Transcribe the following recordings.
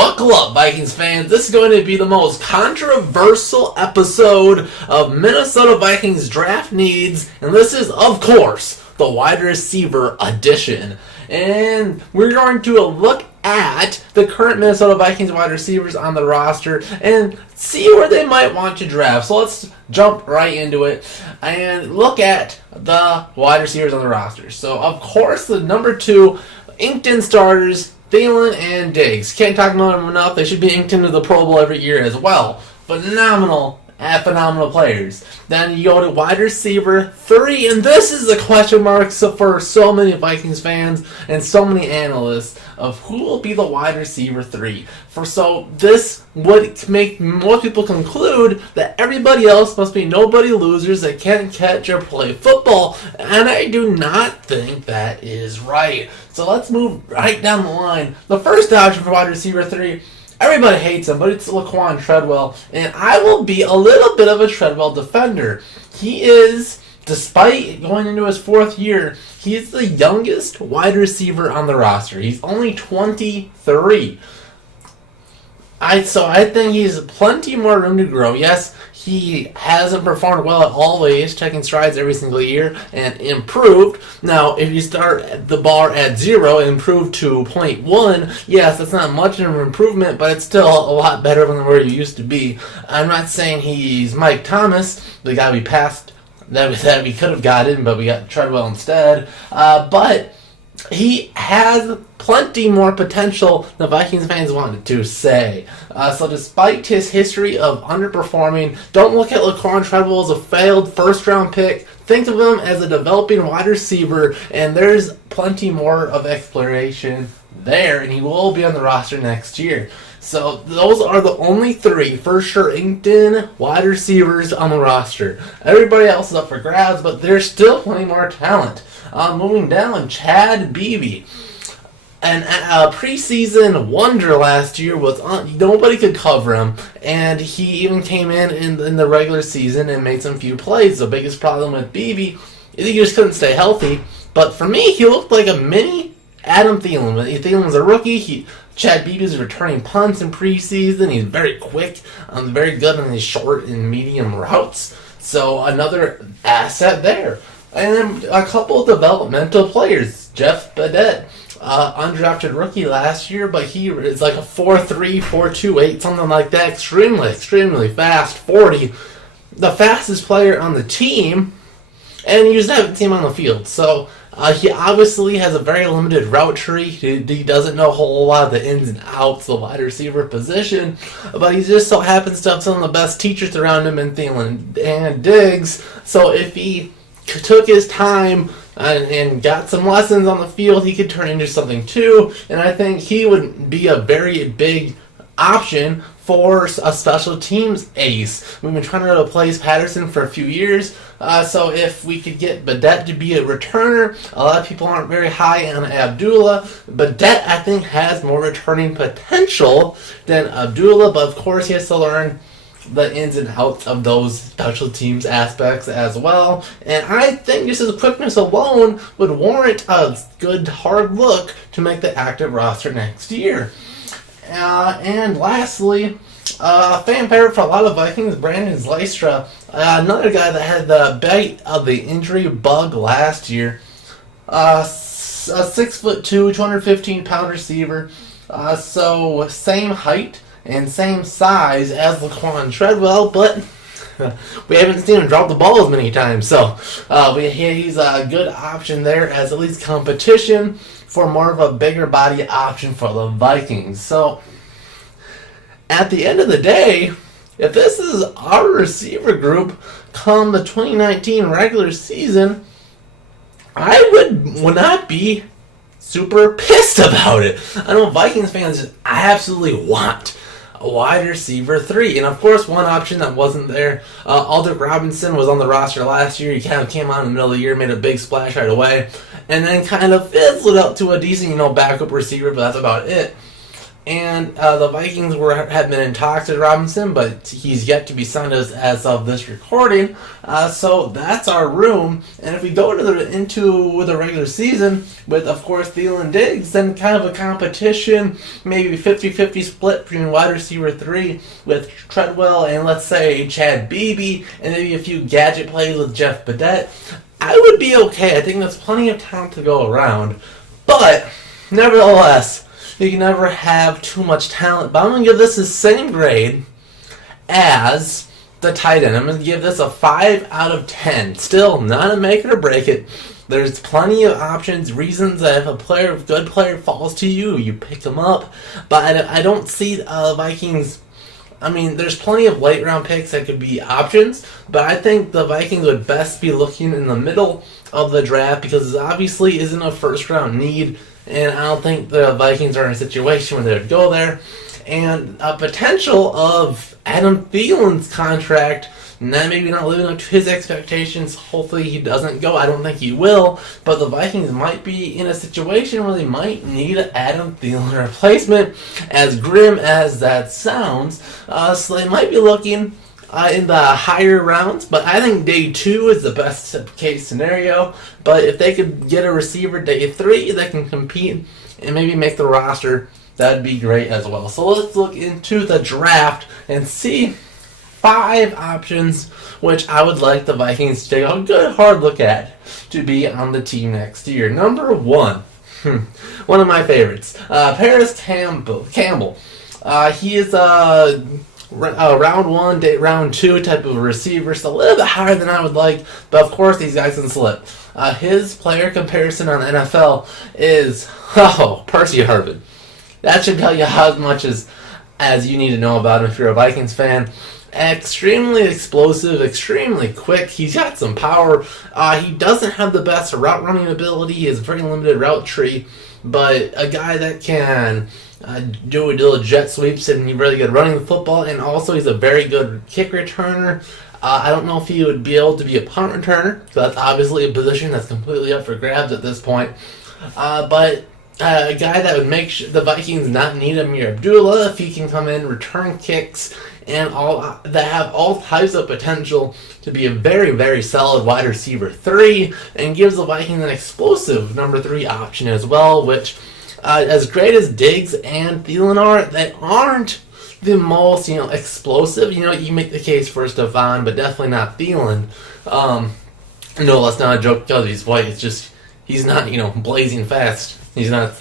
Buckle up, Vikings fans. This is going to be the most controversial episode of Minnesota Vikings draft needs, and this is, of course, the wide receiver edition. And we're going to look at the current Minnesota Vikings wide receivers on the roster and see where they might want to draft. So let's jump right into it and look at the wide receivers on the roster. So, of course, the number 2 inked-in starters, Thielen and Diggs. Can't talk about them enough. They should be inked into the Pro Bowl every year as well. Phenomenal players. Then you go to wide receiver 3, and this is the question mark for so many Vikings fans and so many analysts of who will be the wide receiver 3. So this would make most people conclude that everybody else must be nobody losers that can't catch or play football, and I do not think that is right. So let's move right down the line. The first option for wide receiver 3, everybody hates him, but it's Laquan Treadwell, and I will be a little bit of a Treadwell defender. He is, despite going into his 4th year, he is the youngest wide receiver on the roster. He's only 23. I think he's plenty more room to grow. Yes, he hasn't performed well at all ways, checking strides every single year, and improved. Now, if you start the bar at 0 and improve to 0.1, yes, that's not much of an improvement, but it's still a lot better than where you used to be. I'm not saying he's Mike Thomas, the guy we passed, that we could have gotten, but we got Treadwell instead. But he has plenty more potential than Vikings fans wanted to say. So despite his history of underperforming, don't look at Laquan Treadwell as a failed first-round pick. Think of him as a developing wide receiver, and there's plenty more of exploration there, and he will be on the roster next year. So those are the only 3 for sure inked-in wide receivers on the roster. Everybody else is up for grabs, but there's still plenty more talent. Moving down, Chad Beebe. And a preseason wonder last year was nobody could cover him, and he even came in the regular season and made some few plays. The biggest problem with Beebe is he just couldn't stay healthy. But for me, he looked like a mini Adam Thielen. Thielen was a rookie. Chad Beebe is returning punts in preseason. He's very quick, very good on his short and medium routes. So another asset there. And then a couple of developmental players. Jeff Badet, undrafted rookie last year, but he is like a 4.3, 4.28, something like that. Extremely fast. 40. The fastest player on the team, and you just haven't seen him on the field. So he obviously has a very limited route tree. He doesn't know a whole lot of the ins and outs of the wide receiver position, but he just so happens to have some of the best teachers around him in Thielen and Diggs. So if he took his time and got some lessons on the field, he could turn into something too, and I think he would be a very big option for a special teams ace. We've been trying to replace Patterson for a few years, so if we could get Badet to be a returner, a lot of people aren't very high on Abdullah. Badet, I think, has more returning potential than Abdullah, but of course he has to learn the ins and outs of those special teams aspects as well. And I think just his quickness alone would warrant a good hard look to make the active roster next year. And lastly, fan favorite for a lot of Vikings, Brandon Zylstra, another guy that had the bite of the injury bug last year. A 6'2", 215-pound receiver. So same height and same size as Laquan Treadwell, but we haven't seen him drop the ball as many times. So he's a good option there as at least competition for more of a bigger body option for the Vikings. So at the end of the day, if this is our receiver group come the 2019 regular season, I would not be super pissed about it. I know Vikings fans absolutely want a wide receiver 3. And of course, one option that wasn't there, Aldrick Robinson was on the roster last year. He kind of came out in the middle of the year, made a big splash right away, and then kind of fizzled out to a decent, backup receiver, but that's about it. And the Vikings have been in talks with Robinson, but he's yet to be signed as of this recording. So that's our room. And if we go into the regular season with, of course, Thielen Diggs, then kind of a competition, maybe 50-50 split between wide receiver 3 with Treadwell and, let's say, Chad Beebe, and maybe a few gadget plays with Jeff Badette, I would be okay. I think that's plenty of time to go around. But, nevertheless, you can never have too much talent. But I'm going to give this the same grade as the tight end. I'm going to give this a 5 out of 10. Still, not a make it or break it. There's plenty of options, reasons that if a good player falls to you, you pick them up. But I don't see the Vikings. I mean, there's plenty of late round picks that could be options, but I think the Vikings would best be looking in the middle of the draft because it obviously isn't a first round need. And I don't think the Vikings are in a situation where they would go there. And a potential of Adam Thielen's contract, maybe not living up to his expectations. Hopefully he doesn't go. I don't think he will. But the Vikings might be in a situation where they might need an Adam Thielen replacement, as grim as that sounds. So they might be looking in the higher rounds, but I think day 2 is the best case scenario. But if they could get a receiver day 3 that can compete and maybe make the roster, that'd be great as well. So let's look into the draft and see 5 options which I would like the Vikings to take a good hard look at to be on the team next year. Number 1, one of my favorites, Paris Campbell. He is a round 1, round 2 type of receiver, so a little bit higher than I would like, but of course these guys can slip. His player comparison on the NFL is, Percy Harvin. That should tell you how much as you need to know about him if you're a Vikings fan. Extremely explosive, extremely quick. He's got some power. He doesn't have the best route running ability. He has a very limited route tree, but a guy that can do jet sweeps and he's really good running the football, and also he's a very good kick returner. I don't know if he would be able to be a punt returner, so that's obviously a position that's completely up for grabs at this point. But a guy that would make the Vikings not need Amir Abdullah if he can come in, return kicks, and all that have all types of potential to be a very, very solid wide receiver 3, and gives the Vikings an explosive number 3 option as well, which as great as Diggs and Thielen are, they aren't the most, explosive. You make the case for Stephon, but definitely not Thielen. No, that's not a joke because he's white. It's just, he's not, blazing fast. He's not,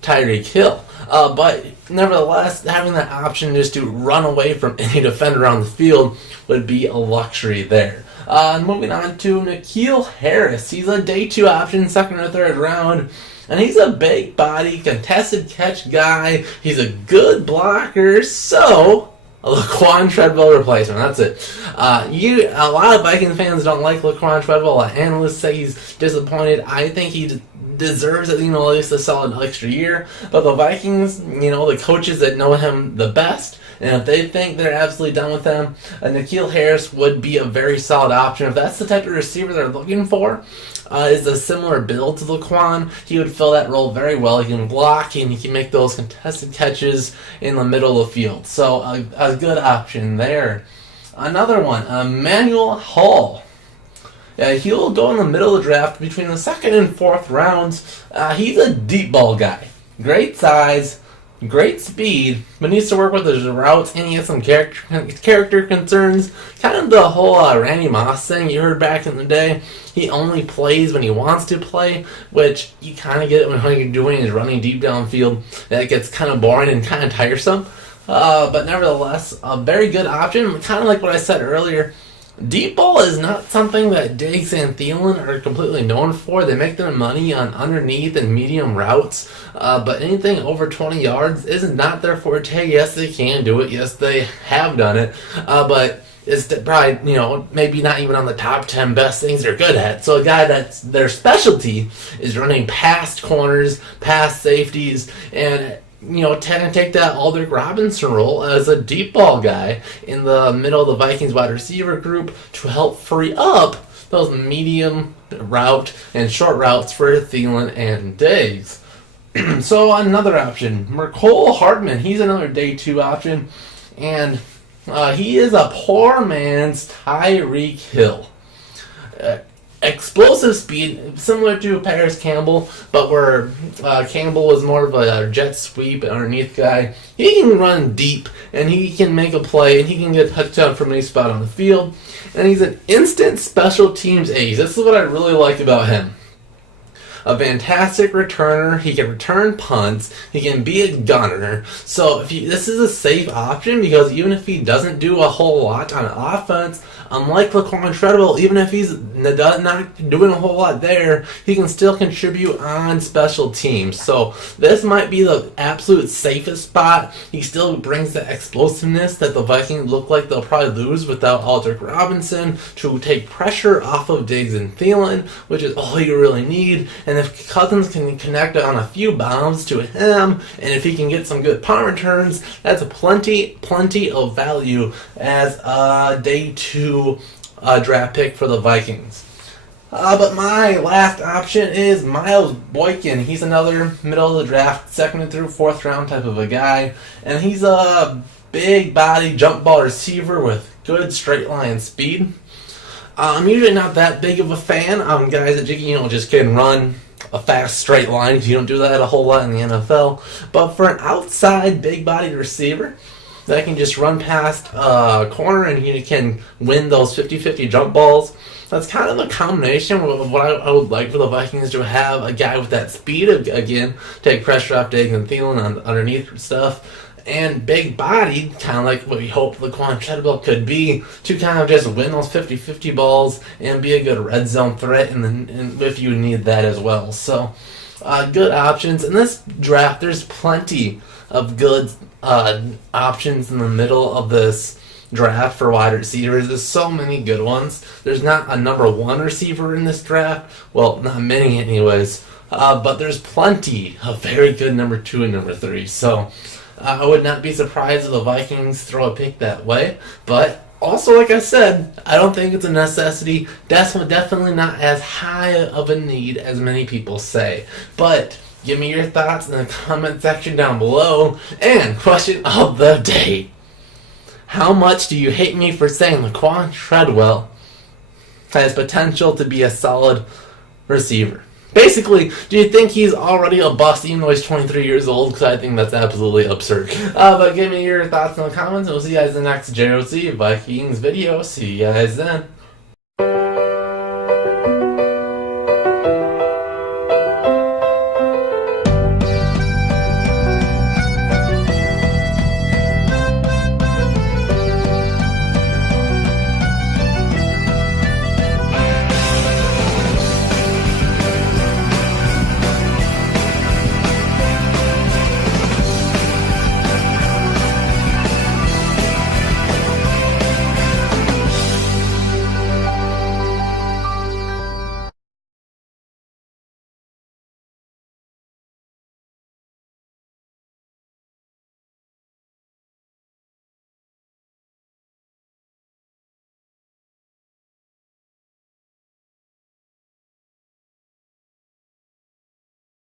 Tyreek Hill. But nevertheless, having that option just to run away from any defender on the field would be a luxury there. Moving on to N'Keal Harris. He's a day 2 option, second or third round. And he's a big body, contested catch guy. He's a good blocker. So, a Laquan Treadwell replacement. That's it. A lot of Vikings fans don't like Laquan Treadwell. Analysts say he's disappointed. I think he deserves at least a solid extra year. But the Vikings, the coaches that know him the best, and if they think they're absolutely done with him, N'Keal Harris would be a very solid option. If that's the type of receiver they're looking for, is a similar build to Laquan, he would fill that role very well. He can block and he can make those contested catches in the middle of the field. So a good option there. Another one, Emmanuel Hall. He'll go in the middle of the draft between the 2nd and 4th rounds. He's a deep ball guy. Great size, great speed, but needs to work with his routes, and he has some character concerns. Kind of the whole Randy Moss thing you heard back in the day. He only plays when he wants to play, which you kind of get when all you're doing is running deep downfield. That gets kind of boring and kind of tiresome. But nevertheless, a very good option. Kind of like what I said earlier. Deep ball is not something that Diggs and Thielen are completely known for. They make their money on underneath and medium routes, but anything over 20 yards is not their forte. Yes, they can do it. Yes, they have done it, but it's probably, maybe not even on the top 10 best things they're good at. So a guy that's their specialty is running past corners, past safeties, and tend to take that Aldrick Robinson role as a deep ball guy in the middle of the Vikings wide receiver group to help free up those medium route and short routes for Thielen and Diggs. So another option, Mecole Hardman. He's another day 2 option, and he is a poor man's Tyreek Hill. Explosive speed, similar to Paris Campbell, but where Campbell was more of a jet sweep underneath guy. He can run deep, and he can make a play, and he can get a touchdown from any spot on the field. And he's an instant special teams ace. This is what I really like about him. A fantastic returner. He can return punts. He can be a gunner. So this is a safe option because even if he doesn't do a whole lot on offense, unlike Laquan Treadwell, even if he's not doing a whole lot there, he can still contribute on special teams. So this might be the absolute safest spot. He still brings the explosiveness that the Vikings look like they'll probably lose without Aldrick Robinson to take pressure off of Diggs and Thielen, which is all you really need. And if Cousins can connect on a few bombs to him, and if he can get some good punt returns, that's plenty of value as a day 2 draft pick for the Vikings. But my last option is Miles Boykin. He's another middle of the draft, 2nd through 4th round type of a guy, and he's a big body jump ball receiver with good straight line speed. I'm usually not that big of a fan of guys that just can run a fast straight line, because you don't do that a whole lot in the NFL. But for an outside big bodied receiver that can just run past a corner and you can win those 50-50 jump balls, that's kind of a combination of what I would like for the Vikings to have a guy with that speed, again, take pressure off Diggs and Thielen underneath stuff, and big body, kind of like what we hoped Laquan Treadwell could be, to kind of just win those 50-50 balls and be a good red zone threat, and if you need that as well. So, good options. In this draft, there's plenty of good options in the middle of this draft for wide receivers. There's so many good ones. There's not a number 1 receiver in this draft. Well, not many anyways. But there's plenty of very good number 2 and number 3. So, I would not be surprised if the Vikings throw a pick that way. But also, like I said, I don't think it's a necessity. Definitely not as high of a need as many people say. But give me your thoughts in the comment section down below. And question of the day: how much do you hate me for saying Laquan Treadwell has potential to be a solid receiver? Basically, do you think he's already a bust even though he's 23 years old? Because I think that's absolutely absurd. But give me your thoughts in the comments, and we'll see you guys in the next JOC Vikings video. See you guys then.